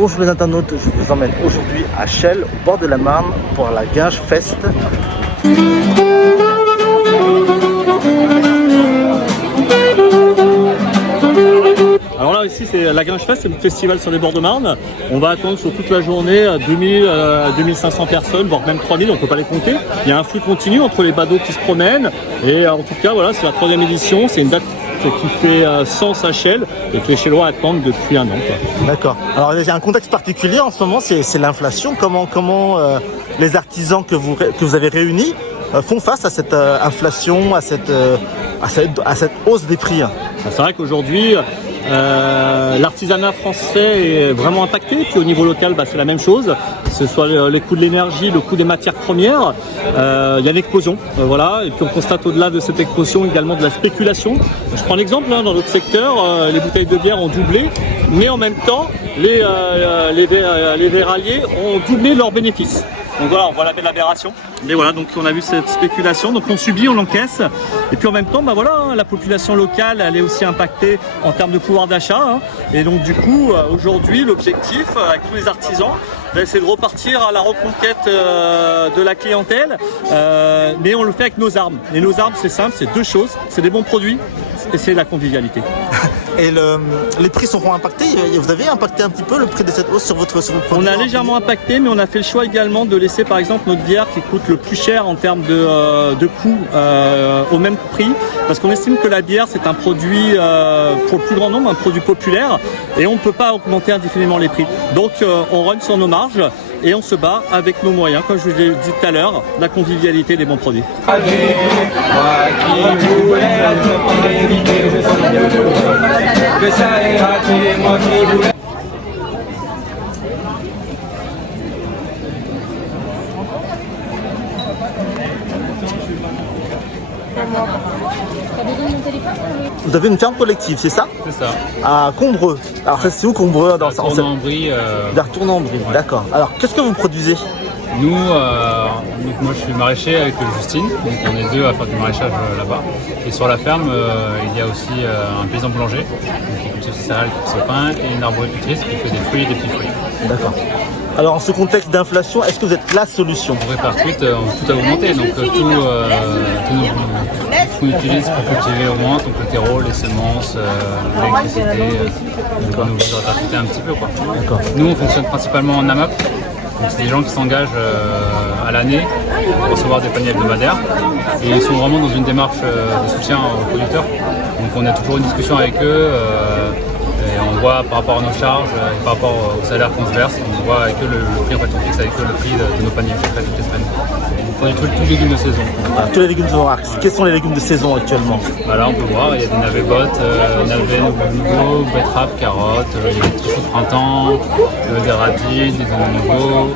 Bonjour les internautes, je vous emmène aujourd'hui à Chelles, au bord de la Marne, pour la Guinge Fest. Alors là ici c'est la Guinge Fest, c'est le festival sur les bords de Marne. On va attendre sur toute la journée 2000 à 2500 personnes, voire même 3000, on ne peut pas les compter. Il y a un flux continu entre les badauds qui se promènent et en tout cas voilà, c'est la 3e édition, c'est une date qui fait sens à Chelles et que les Chellois attendent depuis un an. D'accord. Alors il y a un contexte particulier en ce moment, c'est l'inflation. Comment les artisans que vous avez réunis font face à cette inflation, à cette hausse des prix? C'est vrai qu'aujourd'hui, l'artisanat français est vraiment impacté, puis au niveau local c'est la même chose, que ce soit les coûts de l'énergie, le coût des matières premières, il y a une explosion, voilà, et puis on constate au-delà de cette explosion également de la spéculation. Je prends l'exemple, dans notre secteur, les bouteilles de bière ont doublé, mais en même temps les verraliers ont doublé leurs bénéfices. Donc voilà, on voit l'aberration. Mais voilà, donc on a vu cette spéculation, donc on subit, on l'encaisse. Et puis en même temps, la population locale, elle est aussi impactée en termes de pouvoir d'achat. Et donc du coup, aujourd'hui, l'objectif avec tous les artisans, c'est de repartir à la reconquête de la clientèle. Mais on le fait avec nos armes. Et nos armes, c'est simple, c'est deux choses. C'est des bons produits et c'est la convivialité. Et les prix seront impactés? Vous avez impacté un petit peu le prix de cette hausse sur vos produits? On a légèrement impacté, mais on a fait le choix également de laisser par exemple notre bière qui coûte le plus cher en termes de coût au même prix, parce qu'on estime que la bière c'est un produit pour le plus grand nombre, un produit populaire, et on ne peut pas augmenter indéfiniment les prix. Donc on run sur nos marges et on se bat avec nos moyens, comme je vous l'ai dit tout à l'heure, la convivialité des bons produits. Que ça ait raté, moi qui voulais. Vous avez une ferme collective, c'est ça? C'est ça. À Combreux. Alors c'est où Combreux dans ça? Tournambry. Tournambry, ouais. D'accord. Alors qu'est-ce que vous produisez? Nous, donc moi je suis maraîcher avec Justine, donc on est deux à faire du maraîchage là-bas. Et sur la ferme, il y a aussi un paysan boulanger qui cultive ses céréales, qui fait son pain, et une arboricultrice qui fait des fruits et des petits fruits. D'accord. Alors en ce contexte d'inflation, est-ce que vous êtes la solution? On répercute, tout a augmenté, donc tout ce qu'on utilise pour cultiver augmente, donc le terreau, les semences, l'électricité, donc on est obligé de répercuter un petit peu, quoi. D'accord. Nous on fonctionne principalement en AMAP. Donc c'est des gens qui s'engagent à l'année pour recevoir des paniers hebdomadaires et ils sont vraiment dans une démarche de soutien aux producteurs. Donc on a toujours une discussion avec eux et on voit par rapport à nos charges et par rapport au salaire qu'on se verse, on voit avec eux le prix, en fait on fixe avec eux le prix de nos paniers toutes les semaines. On produit tous les légumes de saison. Ah, tous les légumes de saison. Quels sont les légumes de saison actuellement? Là on peut voir, il y a des navets bottes, navets nouveaux, betteraves, carottes, il y a des petits choux de printemps, des radis, des oignons nouveaux,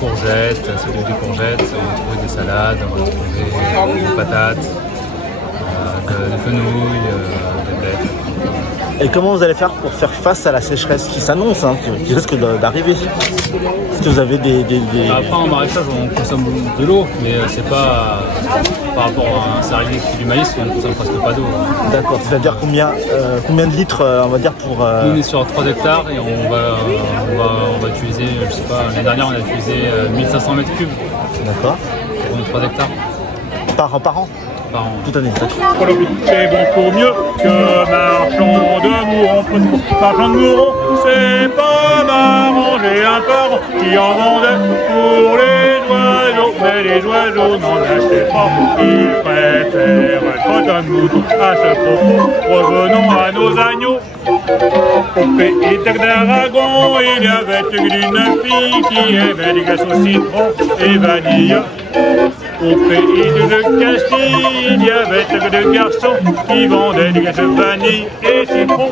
courgettes, c'est des courgettes, on va trouver des salades, on va trouver des patates, des fenouilles, des bêtes. Et comment vous allez faire pour faire face à la sécheresse qui s'annonce, qui risque d'arriver? Est-ce que vous avez des... Après en maraîchage on consomme de l'eau, mais c'est pas par rapport à un salarié qui fait du maïs, on ne consomme presque pas d'eau. D'accord, c'est-à-dire combien de litres on va dire pour... Nous on est sur 3 hectares et on va utiliser, je sais pas, l'année dernière on a utilisé 1500 mètres cubes. D'accord. Pour nos 3 hectares. Par an? Toute année. C'est bon pour mieux que marchand de mourons. Marchand de mourons, c'est pas marrant. J'ai un parent qui en vendait pour les oiseaux. Mais les oiseaux n'en achetaient pas. Ils préfèrent être d'un mouton. À ce propos, revenons à nos agneaux. Au pays d'Aragon, il y avait une fille qui aimait les glaces au citron et vanille. Au pays de Castille, il y avait deux garçons qui vendaient des glaces vanille et citron.